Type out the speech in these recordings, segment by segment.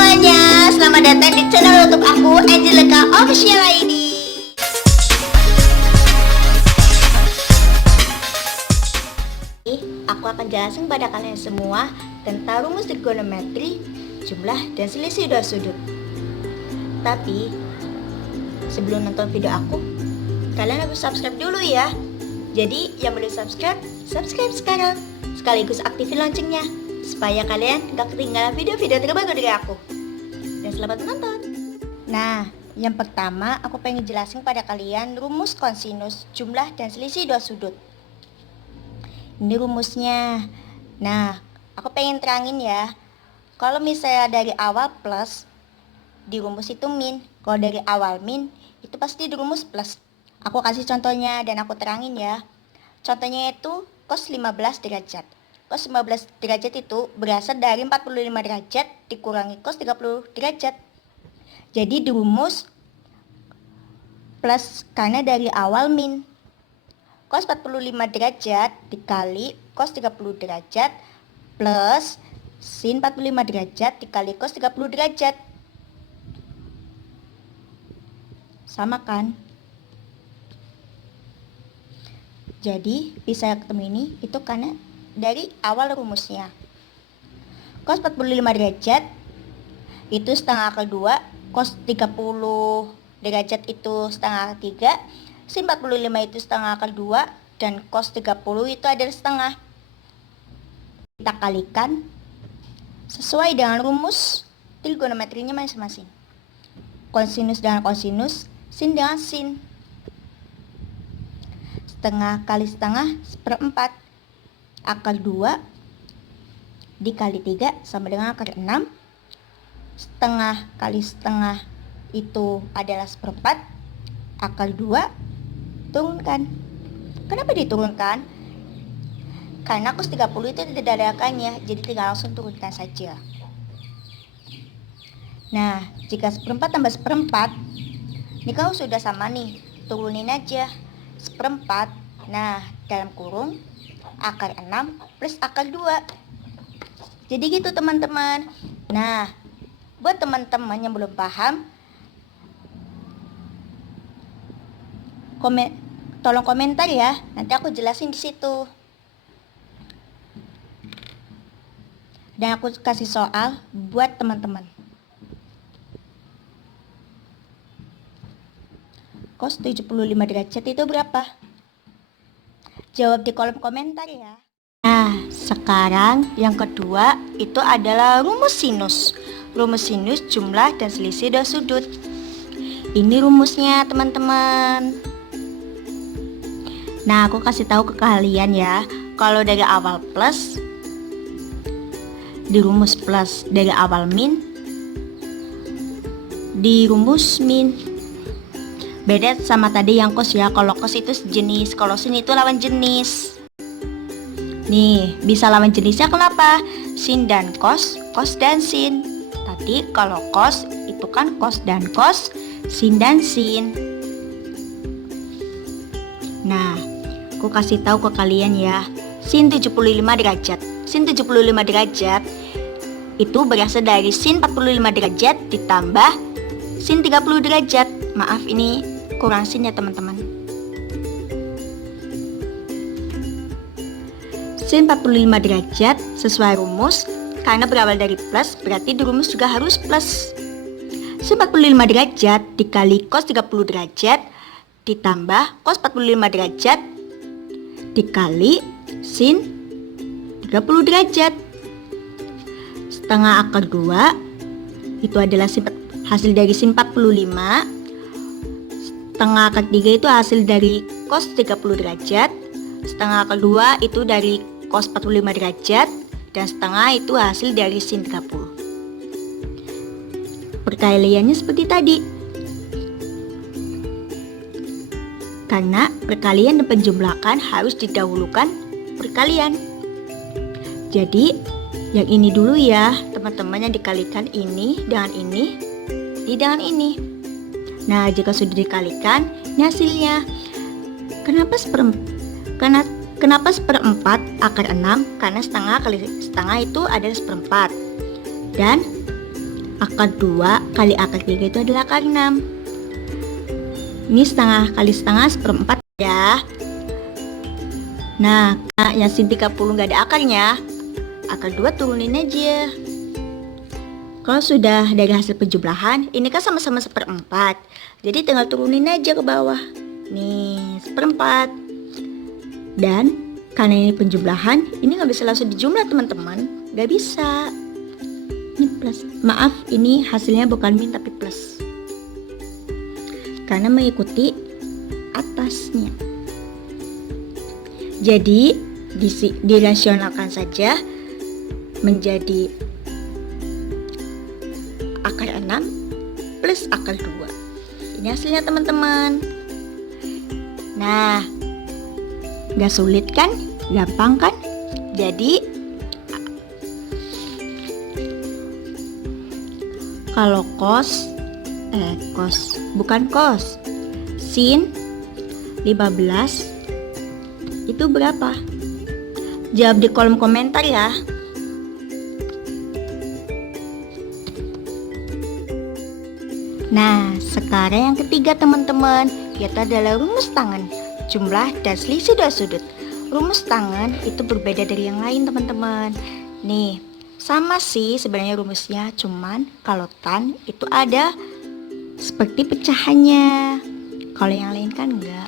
semuanya, selamat datang di channel YouTube aku, Angelica Official ID. Aku akan jelasin pada kalian semua tentang rumus trigonometri, jumlah dan selisih dua sudut. Tapi sebelum nonton video aku, kalian harus subscribe dulu ya. Jadi yang belum subscribe sekarang. Sekaligus aktifin loncengnya supaya kalian gak ketinggalan video-video terbaru dari aku. Dan selamat menonton. Nah, yang pertama aku pengen jelasin pada kalian rumus kosinus jumlah dan selisih dua sudut. Ini rumusnya. Nah, aku pengen terangin ya. Kalau misalnya dari awal plus, di rumus itu min. Kalau dari awal min, itu pasti di rumus plus. Aku kasih contohnya dan aku terangin ya. Contohnya itu cos 15 derajat. Cos 15 derajat itu berasal dari 45 derajat dikurangi cos 30 derajat. Jadi di rumus plus karena dari awal min. Cos 45 derajat dikali cos 30 derajat plus sin 45 derajat dikali cos 30 derajat. Sama kan? Jadi bisa ketemu ini itu karena dari awal rumusnya. Cos 45 derajat itu setengah akar 2, cos 30 derajat itu setengah akar 3, sin 45 itu setengah akar 2, dan cos 30 itu adalah setengah. Kita kalikan sesuai dengan rumus trigonometrinya masing-masing. Kosinus dengan kosinus, sin dengan sin. Setengah kali setengah seperempat. Akar 2 dikali 3 sama dengan akar 6. Setengah kali setengah itu adalah seperempat. Akar 2 turunkan. Kenapa diturunkan? Karena cos 30 itu tidak ada akarnya, jadi tinggal langsung turunkan saja. Nah, jika seperempat tambah seperempat, ini kalau sudah sama nih, turunin aja seperempat. Nah, dalam kurung akar 6 plus akar 2. Jadi gitu teman-teman. Nah, buat teman-teman yang belum paham, tolong komentar ya. Nanti aku jelasin di situ. Dan aku kasih soal buat teman-teman. Cos 75 derajat itu berapa? Jawab di kolom komentar ya. Nah, sekarang yang kedua itu adalah rumus sinus. Rumus sinus jumlah dan selisih dua sudut. Ini rumusnya teman-teman. Nah, aku kasih tahu ke kalian ya. Kalau dari awal plus, di rumus plus. Dari awal min, di rumus min. Beda sama tadi yang cos ya. Kalau cos itu sejenis, kalau sin itu lawan jenis. Nih, bisa lawan jenisnya kenapa? Sin dan cos, cos dan sin. Tadi kalau cos itu kan cos dan cos, sin dan sin. Nah, aku kasih tahu ke kalian ya. Sin 75 derajat. Sin 75 derajat itu berasal dari sin 45 derajat ditambah sin 30 derajat. Maaf, ini kurang sin ya teman-teman. Sin 45 derajat sesuai rumus, karena berawal dari plus berarti di rumus juga harus plus. Sin 45 derajat dikali cos 30 derajat ditambah cos 45 derajat dikali sin 30 derajat. Setengah akar 2 itu adalah hasil dari sin 45. Setengah akar 3 itu hasil dari cos 30 derajat. Setengah akar 2 itu dari cos 45 derajat. Dan setengah itu hasil dari sin 30. Perkaliannya seperti tadi. Karena perkalian dan penjumlahan harus didahulukan perkalian. Jadi yang ini dulu ya teman-teman, yang dikalikan ini dengan ini, dengan ini. Nah, jika sudah dikalikan, ini hasilnya. Kenapa seperempat akar 6? Karena setengah kali setengah itu adalah seperempat. Dan Akar 2 kali akar 3 itu adalah akar 6. Ini setengah kali setengah 1/4 ya. Nah, yang sin 30 nggak ada akarnya, akar 2 turunin aja. Kalau sudah dari hasil penjumlahan, ini kan sama-sama 1/4. Jadi tinggal turunin aja ke bawah. Nih, 1/4. Dan karena ini penjumlahan, ini nggak bisa langsung dijumlah teman-teman. Nggak bisa. Ini plus. Maaf, ini hasilnya bukan min tapi plus. Karena mengikuti atasnya. Jadi dirasionalkan saja menjadi akar 6 plus akar 2. Ini hasilnya teman-teman. Nah, gak sulit kan? Gampang kan? Jadi kalau sin 15 itu berapa? Jawab di kolom komentar ya. Nah, sekarang yang ketiga teman-teman, yaitu adalah rumus tangen, jumlah dan selisih dua sudut. Rumus tangen itu berbeda dari yang lain teman-teman. Nih, sama sih sebenarnya rumusnya, cuman kalau tan itu ada seperti pecahannya. Kalau yang lain kan enggak.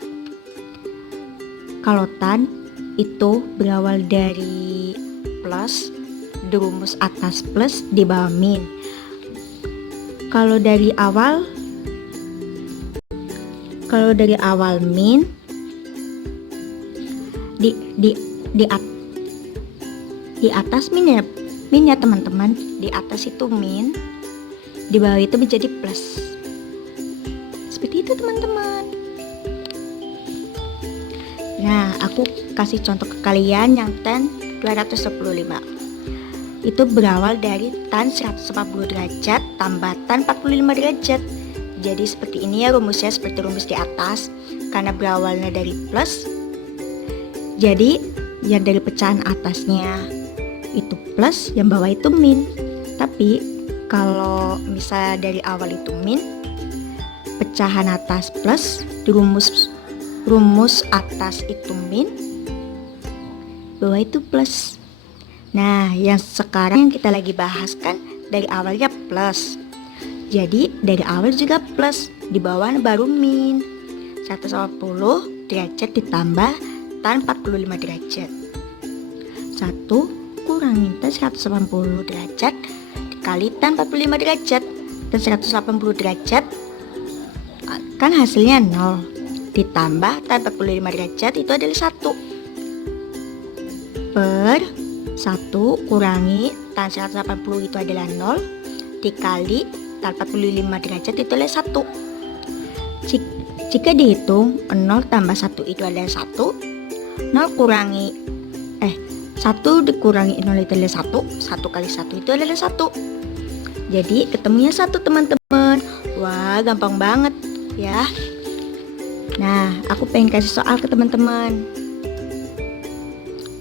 Kalau tan itu berawal dari plus, di rumus atas plus, di bawah min. Kalau dari awal min di atas min ya teman-teman. Di atas itu min, di bawah itu menjadi plus. Seperti itu teman-teman. Nah, aku kasih contoh ke kalian yang tan 225. Itu berawal dari tan 140 derajat tambah tan 45 derajat. Jadi seperti ini ya rumusnya, seperti rumus di atas. Karena berawalnya dari plus, jadi yang dari pecahan atasnya itu plus, yang bawah itu min. Tapi kalau misalnya dari awal itu min, pecahan atas plus, di rumus atas itu min, bawah itu plus. Nah, yang sekarang yang kita lagi bahas kan dari awalnya plus. Jadi dari awal juga plus, di bawah baru min. 180 derajat ditambah tan 45 derajat. 1 kurangi tan 180 derajat dikali tan 45 derajat. Dan 180 derajat kan hasilnya 0. Ditambah tan 45 derajat itu adalah 1 per 1 kurangi tan 180 itu adalah 0 dikali tan 45 derajat itu adalah 1. Jika dihitung 0 tambah 1 itu adalah 1. 1 dikurangi 0 itu adalah 1. 1 kali 1 itu adalah 1. Jadi ketemunya 1 teman-teman. Wah, gampang banget ya. Nah, aku pengen kasih soal ke teman-teman.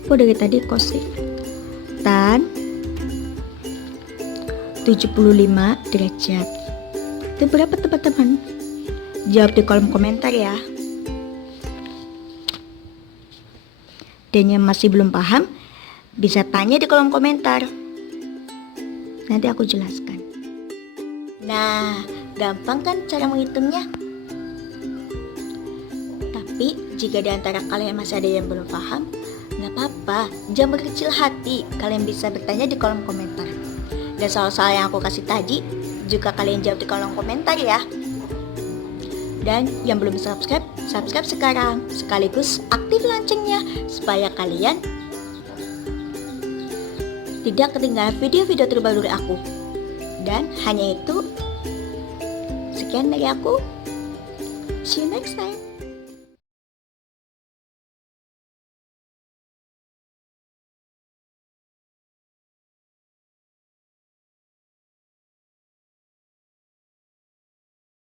Aku dari tadi kosin tan 75 derajat itu berapa teman-teman? Jawab di kolom komentar ya. Dan yang masih belum paham bisa tanya di kolom komentar, nanti aku jelaskan. Nah, gampang kan cara menghitungnya? Tapi jika di antara kalian masih ada yang belum paham, nggak apa-apa, jangan berkecil hati. Kalian bisa bertanya di kolom komentar. Dan soal-soal yang aku kasih tadi juga kalian jawab di kolom komentar ya. Dan yang belum subscribe sekarang. Sekaligus aktif loncengnya supaya kalian tidak ketinggalan video-video terbaru dari aku. Dan hanya itu, sekian dari aku. See you next time.